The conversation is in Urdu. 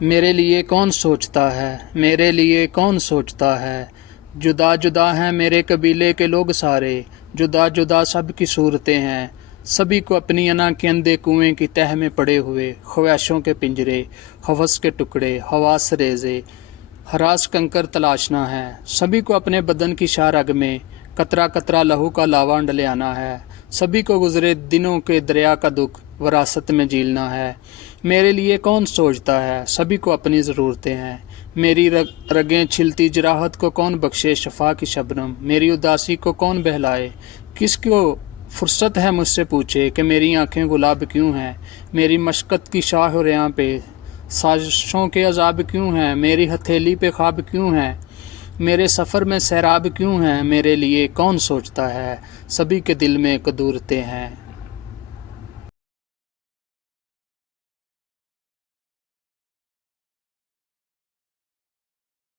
میرے لیے کون سوچتا ہے، میرے لیے کون سوچتا ہے؟ جدا جدا ہیں میرے قبیلے کے لوگ سارے، جدا جدا سب کی صورتیں ہیں، سبھی کو اپنی انا کے اندھے کنویں کی تہہ میں پڑے ہوئے، خواہشوں کے پنجرے، ہوس کے ٹکڑے، حواس ریزے، ہراس کنکر تلاشنا ہے، سبھی کو اپنے بدن کی شاہ رگ میں قطرہ قطرہ لہو کا لاوا ڈلیانا ہے، سبھی کو گزرے دنوں کے دریا کا دکھ وراثت میں جھیلنا ہے۔ میرے لیے کون سوچتا ہے، سبھی کو اپنی ضرورتیں ہیں، میری رگیں چھلتی جراحت کو کون بخشے شفا کی شبنم، میری اداسی کو کون بہلائے، کس کو فرصت ہے مجھ سے پوچھے کہ میری آنکھیں گلاب کیوں ہیں، میری مشقت کی شاہ و ریاں پہ سازشوں کے عذاب کیوں ہیں، میری ہتھیلی پہ خواب کیوں ہیں، میرے سفر میں سیراب کیوں ہیں، میرے لیے کون سوچتا ہے، سبھی کے دل میں قدورتیں ہیں۔